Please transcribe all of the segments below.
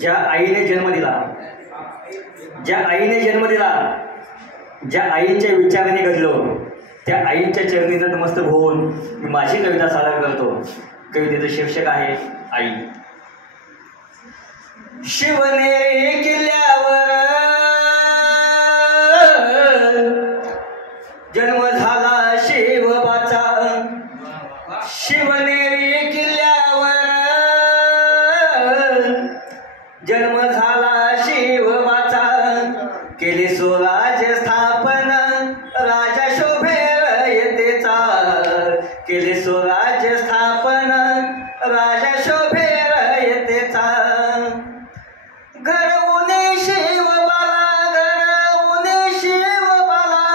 ज्या आईने जन्म दिला, ज्या आईने जन्म दिला, ज्या आईच्या विचाराने घडलो, त्या आईच्या चरणी नतमस्तक होऊन मी माझी कविता सादर करतो. कवितेचं शीर्षक आहे आई. शिवनेरी किल्ल्यावर जन्म झाला शिवबाचा. शिवनेरी किल्ल्यावर जन्म झाला शिवबाचा. केले स्वराज स्थापन राजा शोभेर येतेचा. केले स्वराज स्थापन राजा शोभेर येतेचा. घडवून शिवबाला, घडवून शिवबाला,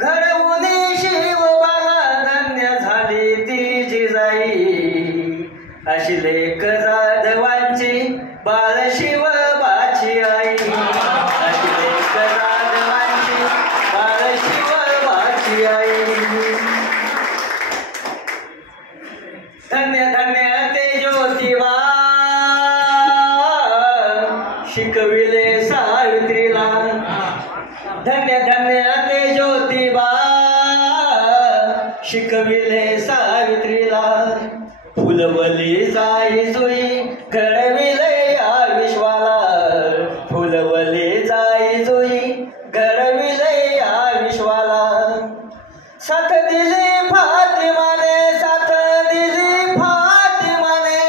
घडवून शिवबाला धन्य झाली ती जिजाई. अशी लेक जाधवांची बाळ शिवबाची आई. अशी लेक जाधवांची बाळ शिवबाची आई. धन्य धन्य ते ज्योतिबा शिकविले सावित्रीला. धन्य धन्य ते ज्योतिबा शिकविले सावित्रीला. फुलवली जाई जुई घडविले या विश्वाला. फुलवली जाई जुई घडविले या विश्वाला. साथ दिली फातिमाने, साथ दिली फातिमाने,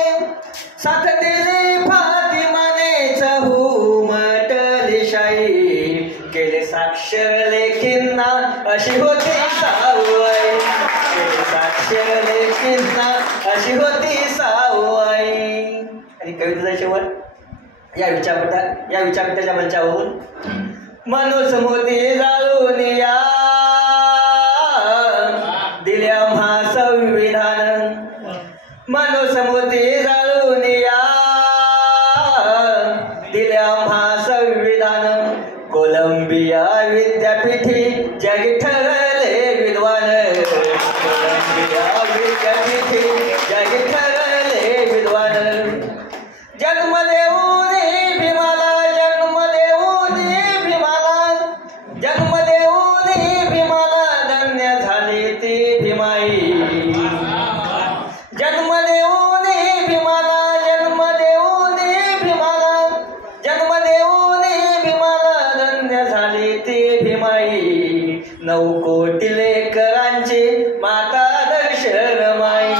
साथ दिली फातिमाने. चहूमटली शाही केले साक्षर लेखींना अशी होती सावई. केले साक्षर लेखींना अशी होती सावई. आणि कवितेचा शेवट या विचारपीठाच्या मंचावरून मनुस्मृती जाळून या दिल्या म्हा संविधान. मनुस्मृती जाळून या दिल्या म्हा संविधान. कोलंबिया विद्यापीठी जगी ठरले विद्वान. कोलंबिया विद्यापीठी जगी ठरले विद्वान. जन्म देऊनी भीमाला, जन्म देऊनी भीमाला, जन्म देऊनी भीमाला धन्य झाली ती भीमाई. जन्म देऊनी भीमाला, जन्म देऊनी भीमाला, जन्म देऊनी भीमाला धन्य झाली ती भीमाई. 9 कोटी लेकरांची माता दर्शनमाई.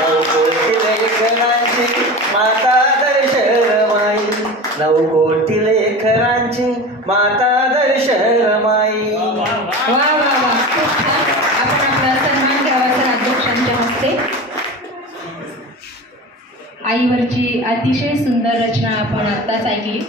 9 कोटी लेकरांची माता दर्शनमाई. 9 कोटी लेकरांची माता दर्शनमाई. वा वा वा, खूप छान. आपण आपला सन्मान करावा सर अध्यक्षांच्या हस्ते. आईवरची अतिशय सुंदर रचना आपण आत्ताच ऐकली.